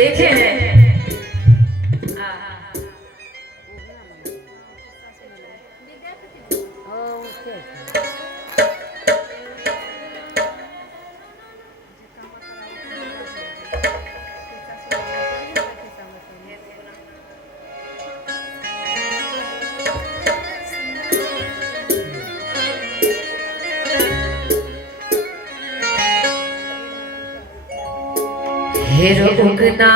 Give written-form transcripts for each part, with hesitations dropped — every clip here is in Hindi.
देखे हैं। हेरो उगना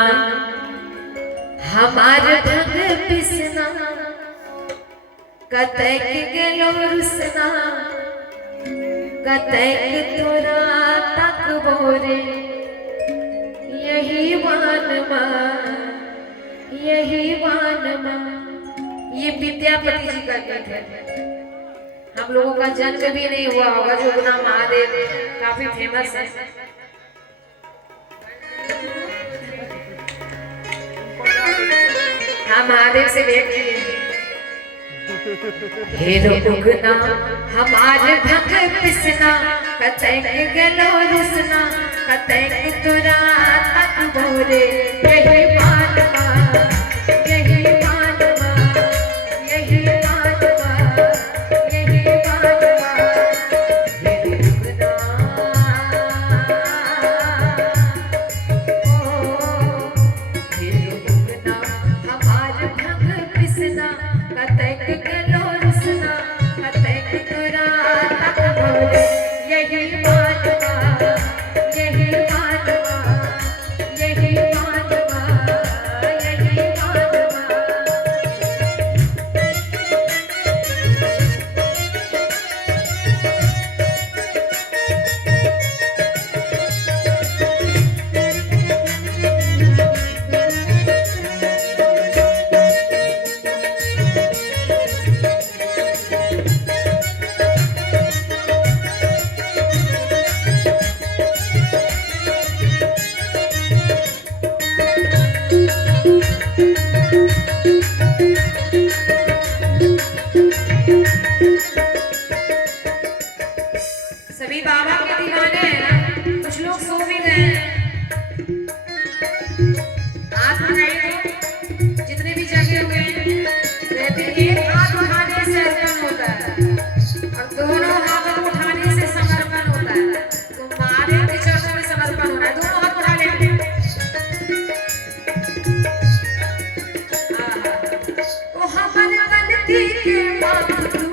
हमार भग पिसना कतैक गेलो रुसना कतैक तोरा तक बोरे यही वानमा यही वानमा। ये विद्यापति जी का गीत है। हम लोगों का जन्म भी नहीं हुआ होगा। जो उगना महादेव काफी फेमस है। हाँ, महादेव से भेंट किए। हेरो उगना हमारे भग पिसना कतैक गेलो रुसना कतैक तोरा तक बोरे यही मानवा यही मानवा यही मानवा यही मानवा। हेरो उगना हेरो उगना हमारे भग पिसना कतैक गेलो रुसना कतैक तोरा तक बोरे यही मानवा यही मानवा यही मानवा यही मानवा। सभी बाबा के दीवाने हैं ना। कुछ लोग सो भी गए हैं। हाथ उठाइए जितने भी जगे हुए हैं। कहते हैं एक हाथ उठाने से अर्पण होता है और दोनों हाथ उठाने से समर्पण होता है। तो महादेव के चरणों में समर्पण होना है। दोनों हाथ उठा लेंगे। तो हमारे गलती के माफ तू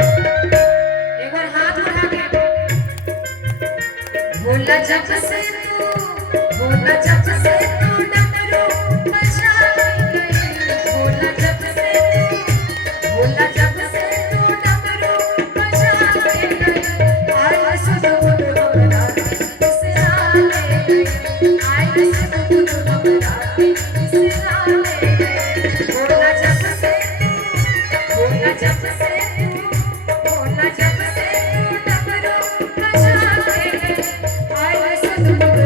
एक बार हाथ उठा के भोला जब से तू भोला जब से तू डमरू बजा गई भोला जब से तू भोला जब से तू डमरू बजा गई आई सुध बुध बराती से आ गई आई सुध बुध बराती से